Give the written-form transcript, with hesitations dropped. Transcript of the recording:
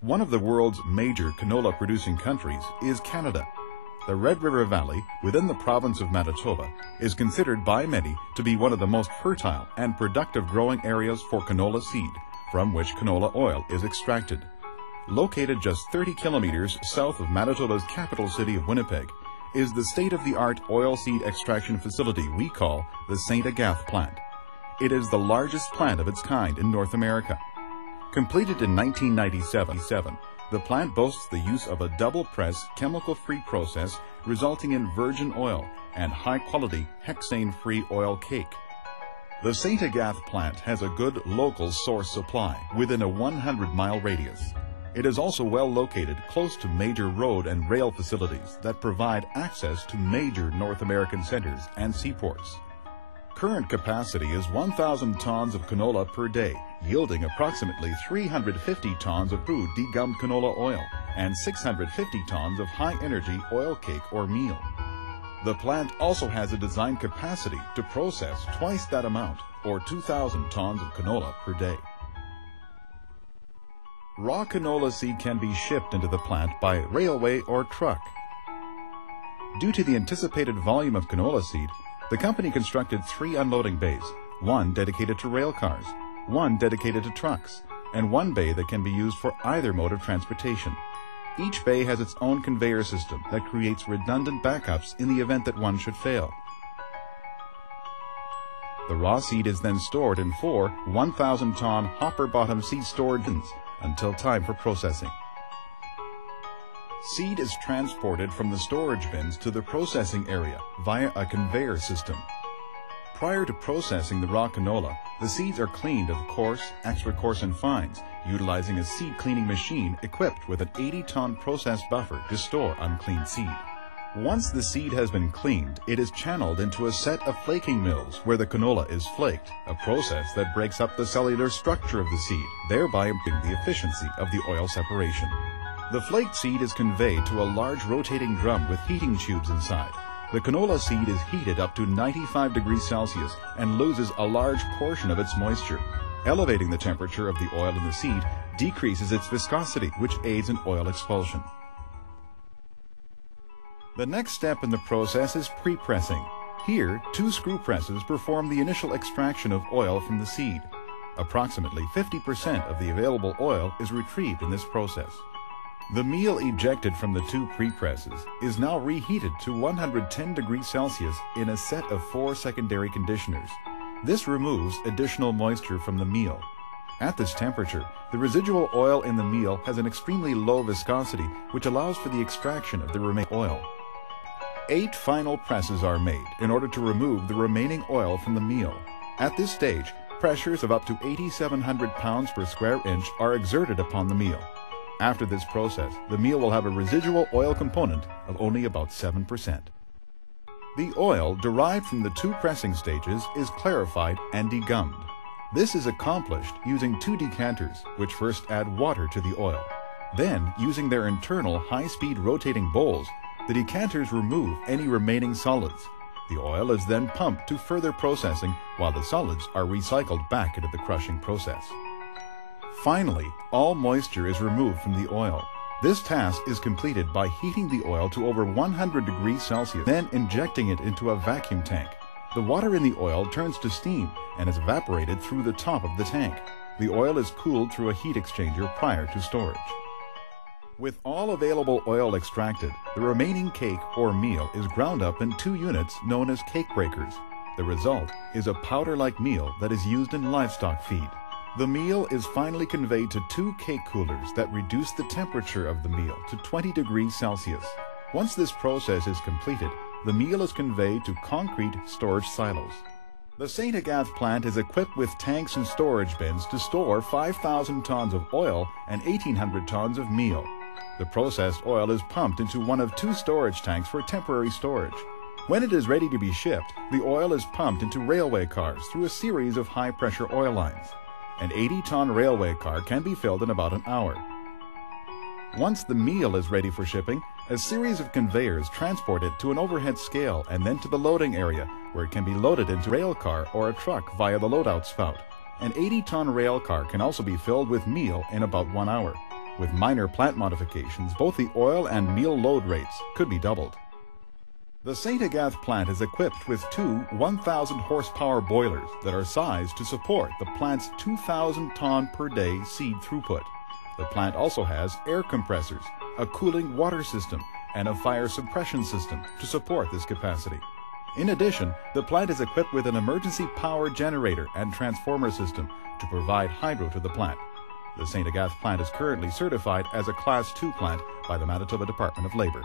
One of the world's major canola-producing countries is Canada. The Red River Valley, within the province of Manitoba, is considered by many to be one of the most fertile and productive growing areas for canola seed, from which canola oil is extracted. Located just 30 kilometers south of Manitoba's capital city of Winnipeg, is the state-of-the-art oilseed extraction facility we call the St. Agathe plant. It is the largest plant of its kind in North America. Completed in 1997, the plant boasts the use of a double-press, chemical-free process resulting in virgin oil and high-quality, hexane-free oil cake. The St. Agathe plant has a good local source supply within a 100-mile radius. It is also well located close to major road and rail facilities that provide access to major North American centers and seaports. Current capacity is 1,000 tons of canola per day, yielding approximately 350 tons of crude degummed canola oil and 650 tons of high-energy oil cake or meal. The plant also has a design capacity to process twice that amount, or 2,000 tons of canola per day. Raw canola seed can be shipped into the plant by railway or truck. Due to the anticipated volume of canola seed, the company constructed 3 unloading bays, one dedicated to rail cars, one dedicated to trucks, and one bay that can be used for either mode of transportation. Each bay has its own conveyor system that creates redundant backups in the event that one should fail. The raw seed is then stored in 4 1,000-ton hopper-bottom seed storage bins until time for processing. Seed is transported from the storage bins to the processing area via a conveyor system. Prior to processing the raw canola, the seeds are cleaned of coarse, extra coarse, and fines, utilizing a seed cleaning machine equipped with an 80-ton process buffer to store unclean seed. Once the seed has been cleaned, it is channeled into a set of flaking mills where the canola is flaked, a process that breaks up the cellular structure of the seed, thereby improving the efficiency of the oil separation. The flaked seed is conveyed to a large rotating drum with heating tubes inside. The canola seed is heated up to 95 degrees Celsius and loses a large portion of its moisture. Elevating the temperature of the oil in the seed decreases its viscosity, which aids in oil expulsion. The next step in the process is pre-pressing. Here, 2 screw presses perform the initial extraction of oil from the seed. Approximately 50% of the available oil is retrieved in this process. The meal ejected from the 2 pre-presses is now reheated to 110 degrees Celsius in a set of 4 secondary conditioners. This removes additional moisture from the meal. At this temperature, the residual oil in the meal has an extremely low viscosity, which allows for the extraction of the remaining oil. 8 final presses are made in order to remove the remaining oil from the meal. At this stage, pressures of up to 8,700 pounds per square inch are exerted upon the meal. After this process, the meal will have a residual oil component of only about 7%. The oil derived from the 2 pressing stages is clarified and degummed. This is accomplished using 2 decanters, which first add water to the oil. Then, using their internal high-speed rotating bowls, the decanters remove any remaining solids. The oil is then pumped to further processing while the solids are recycled back into the crushing process. Finally, all moisture is removed from the oil. This task is completed by heating the oil to over 100 degrees Celsius, then injecting it into a vacuum tank. The water in the oil turns to steam and is evaporated through the top of the tank. The oil is cooled through a heat exchanger prior to storage. With all available oil extracted, the remaining cake or meal is ground up in 2 units known as cake breakers. The result is a powder-like meal that is used in livestock feed. The meal is finally conveyed to 2 cake coolers that reduce the temperature of the meal to 20 degrees Celsius. Once this process is completed, the meal is conveyed to concrete storage silos. The St. Agathe plant is equipped with tanks and storage bins to store 5,000 tons of oil and 1,800 tons of meal. The processed oil is pumped into one of 2 storage tanks for temporary storage. When it is ready to be shipped, the oil is pumped into railway cars through a series of high-pressure oil lines. An 80-ton railway car can be filled in about an hour. Once the meal is ready for shipping, a series of conveyors transport it to an overhead scale and then to the loading area, where it can be loaded into a rail car or a truck via the loadout spout. An 80-ton rail car can also be filled with meal in about 1 hour. With minor plant modifications, both the oil and meal load rates could be doubled. The St. Agathe plant is equipped with two 1,000 horsepower boilers that are sized to support the plant's 2,000 ton per day seed throughput. The plant also has air compressors, a cooling water system, and a fire suppression system to support this capacity. In addition, the plant is equipped with an emergency power generator and transformer system to provide hydro to the plant. The St. Agathe plant is currently certified as a Class II plant by the Manitoba Department of Labor.